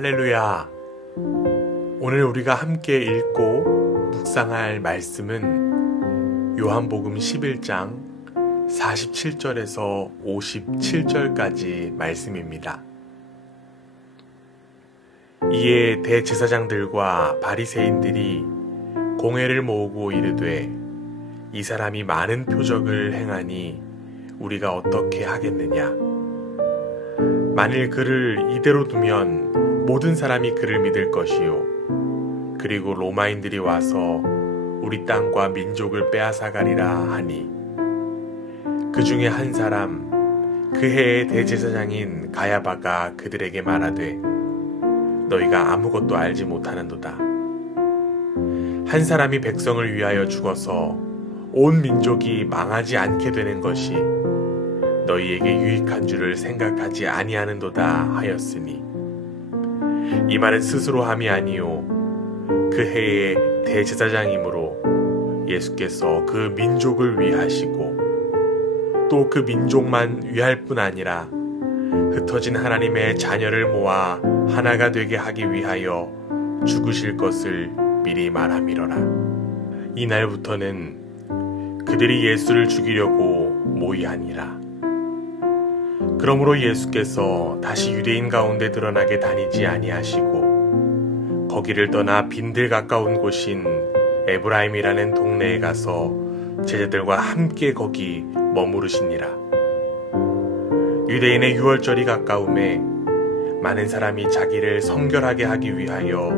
할렐루야. 오늘 우리가 함께 읽고 묵상할 말씀은 요한복음 11장 47절에서 57절까지 말씀입니다. 이에 대제사장들과 바리새인들이 공회를 모으고 이르되 이 사람이 많은 표적을 행하니 우리가 어떻게 하겠느냐? 만일 그를 이대로 두면 모든 사람이 그를 믿을 것이요 그리고 로마인들이 와서 우리 땅과 민족을 빼앗아가리라 하니 그 중에 한 사람 그 해의 대제사장인 가야바가 그들에게 말하되 너희가 아무것도 알지 못하는도다. 한 사람이 백성을 위하여 죽어서 온 민족이 망하지 않게 되는 것이 너희에게 유익한 줄을 생각하지 아니하는도다 하였으니 이 말은 스스로 함이 아니요 그 해의 대제사장이므로 예수께서 그 민족을 위하시고 또 그 민족만 위할 뿐 아니라 흩어진 하나님의 자녀를 모아 하나가 되게 하기 위하여 죽으실 것을 미리 말함이로라. 이날부터는 그들이 예수를 죽이려고 모의하니라. 그러므로 예수께서 다시 유대인 가운데 드러나게 다니지 아니하시고 거기를 떠나 빈들 가까운 곳인 에브라임이라는 동네에 가서 제자들과 함께 거기 머무르시니라. 유대인의 유월절이 가까움에 많은 사람이 자기를 성결하게 하기 위하여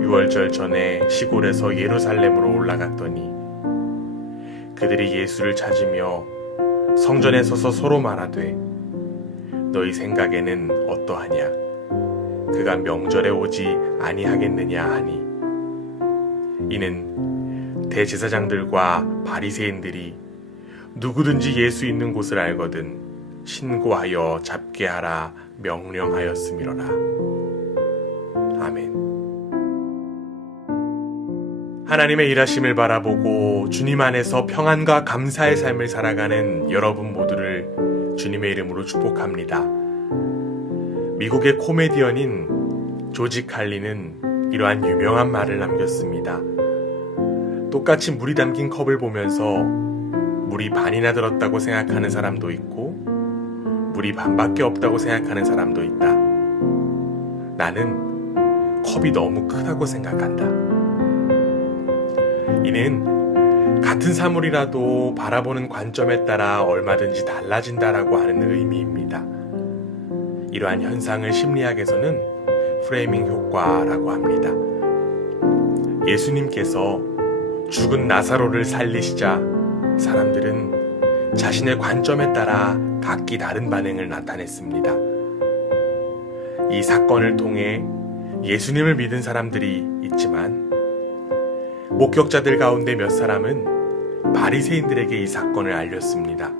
유월절 전에 시골에서 예루살렘으로 올라갔더니 그들이 예수를 찾으며 성전에 서서 서로 말하되 너희 생각에는 어떠하냐? 그가 명절에 오지 아니하겠느냐 하니 이는 대제사장들과 바리새인들이 누구든지 예수 있는 곳을 알거든 신고하여 잡게 하라 명령하였음이로라. 아멘. 하나님의 일하심을 바라보고 주님 안에서 평안과 감사의 삶을 살아가는 여러분 모두를 주님의 이름으로 축복합니다. 미국의 코미디언인 조지 칼리는 이러한 유명한 말을 남겼습니다. 똑같이 물이 담긴 컵을 보면서 물이 반이나 들었다고 생각하는 사람도 있고 물이 반밖에 없다고 생각하는 사람도 있다. 나는 컵이 너무 크다고 생각한다. 이는 같은 사물이라도 바라보는 관점에 따라 얼마든지 달라진다라고 하는 의미입니다. 이러한 현상을 심리학에서는 프레이밍 효과라고 합니다. 예수님께서 죽은 나사로를 살리시자 사람들은 자신의 관점에 따라 각기 다른 반응을 나타냈습니다. 이 사건을 통해 예수님을 믿은 사람들이 있지만 목격자들 가운데 몇 사람은 바리새인들에게 이 사건을 알렸습니다.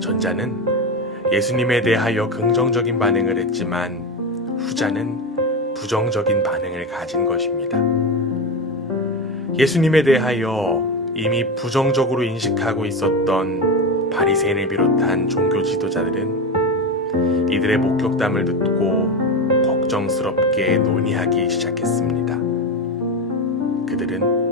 전자는 예수님에 대하여 긍정적인 반응을 했지만 후자는 부정적인 반응을 가진 것입니다. 예수님에 대하여 이미 부정적으로 인식하고 있었던 바리새인을 비롯한 종교 지도자들은 이들의 목격담을 듣고 걱정스럽게 논의하기 시작했습니다. 그들은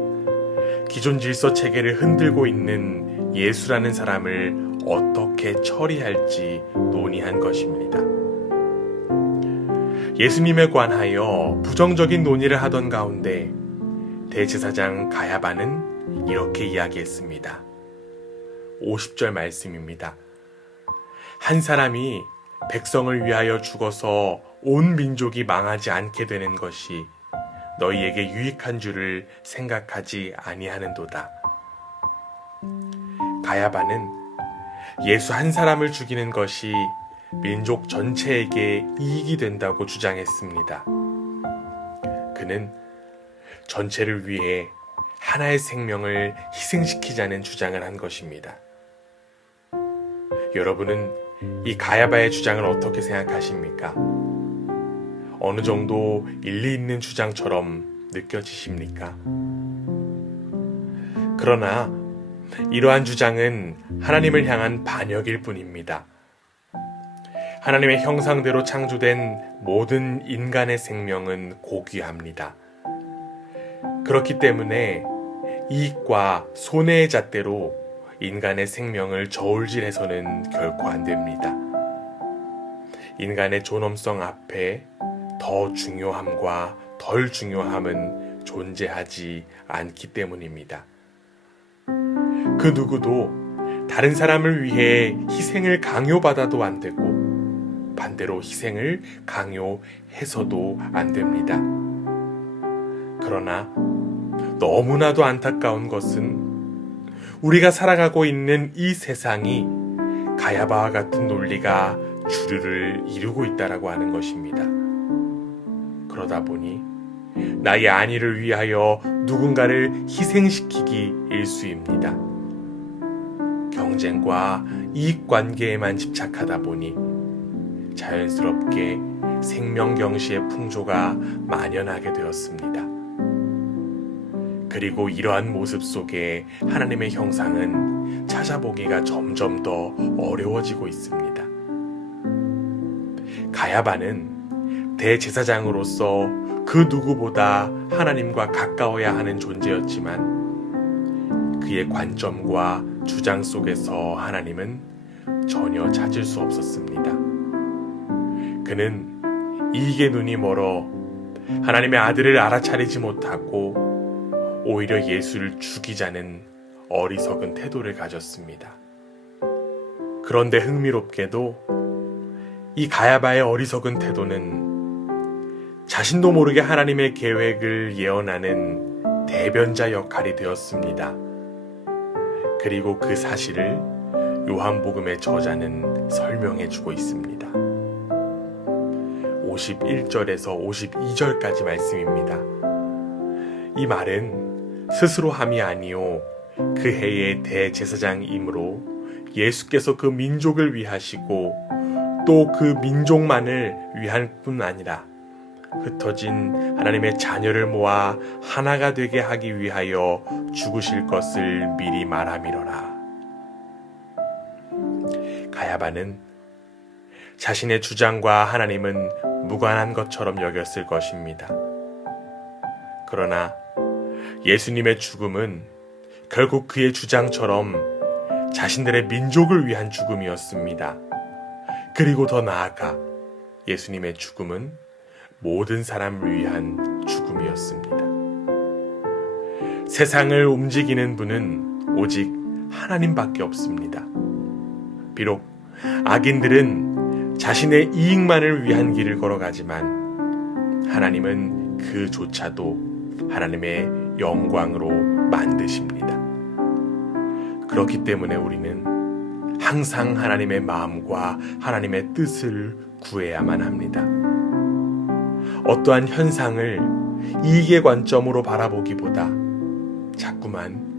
기존 질서 체계를 흔들고 있는 예수라는 사람을 어떻게 처리할지 논의한 것입니다. 예수님에 관하여 부정적인 논의를 하던 가운데 대제사장 가야바는 이렇게 이야기했습니다. 50절 말씀입니다. 한 사람이 백성을 위하여 죽어서 온 민족이 망하지 않게 되는 것이 너희에게 유익한 줄을 생각하지 아니하는도다. 가야바는 예수 한 사람을 죽이는 것이 민족 전체에게 이익이 된다고 주장했습니다. 그는 전체를 위해 하나의 생명을 희생시키자는 주장을 한 것입니다. 여러분은 이 가야바의 주장을 어떻게 생각하십니까? 어느 정도 일리 있는 주장처럼 느껴지십니까? 그러나 이러한 주장은 하나님을 향한 반역일 뿐입니다. 하나님의 형상대로 창조된 모든 인간의 생명은 고귀합니다. 그렇기 때문에 이익과 손해의 잣대로 인간의 생명을 저울질해서는 결코 안 됩니다. 인간의 존엄성 앞에 더 중요함과 덜 중요함은 존재하지 않기 때문입니다. 그 누구도 다른 사람을 위해 희생을 강요받아도 안 되고 반대로 희생을 강요해서도 안 됩니다. 그러나 너무나도 안타까운 것은 우리가 살아가고 있는 이 세상이 가야바와 같은 논리가 주류를 이루고 있다라고 하는 것입니다. 그러다 보니 나의 안위를 위하여 누군가를 희생시키기 일쑤입니다. 경쟁과 이익관계에만 집착하다 보니 자연스럽게 생명경시의 풍조가 만연하게 되었습니다. 그리고 이러한 모습 속에 하나님의 형상은 찾아보기가 점점 더 어려워지고 있습니다. 가야바는 대제사장으로서 그 누구보다 하나님과 가까워야 하는 존재였지만 그의 관점과 주장 속에서 하나님은 전혀 찾을 수 없었습니다. 그는 이익의 눈이 멀어 하나님의 아들을 알아차리지 못하고 오히려 예수를 죽이자는 어리석은 태도를 가졌습니다. 그런데 흥미롭게도 이 가야바의 어리석은 태도는 자신도 모르게 하나님의 계획을 예언하는 대변자 역할이 되었습니다. 그리고 그 사실을 요한복음의 저자는 설명해 주고 있습니다. 51절에서 52절까지 말씀입니다. 이 말은 스스로 함이 아니요 그 해의 대제사장이므로 예수께서 그 민족을 위하시고 또 그 민족만을 위할 뿐 아니라 흩어진 하나님의 자녀를 모아 하나가 되게 하기 위하여 죽으실 것을 미리 말함이로라. 가야바는 자신의 주장과 하나님은 무관한 것처럼 여겼을 것입니다. 그러나 예수님의 죽음은 결국 그의 주장처럼 자신들의 민족을 위한 죽음이었습니다. 그리고 더 나아가 예수님의 죽음은 모든 사람을 위한 죽음이었습니다. 세상을 움직이는 분은 오직 하나님밖에 없습니다. 비록 악인들은 자신의 이익만을 위한 길을 걸어가지만 하나님은 그조차도 하나님의 영광으로 만드십니다. 그렇기 때문에 우리는 항상 하나님의 마음과 하나님의 뜻을 구해야만 합니다. 어떠한 현상을 이익의 관점으로 바라보기보다 자꾸만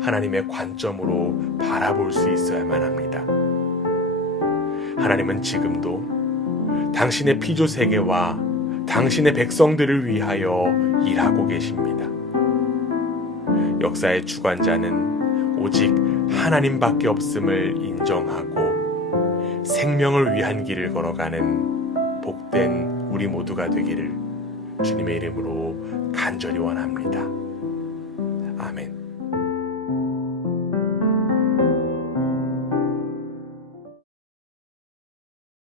하나님의 관점으로 바라볼 수 있어야만 합니다. 하나님은 지금도 당신의 피조 세계와 당신의 백성들을 위하여 일하고 계십니다. 역사의 주관자는 오직 하나님밖에 없음을 인정하고 생명을 위한 길을 걸어가는 복된 우리 모두가 되기를 주님의 이름으로 간절히 원합니다. 아멘.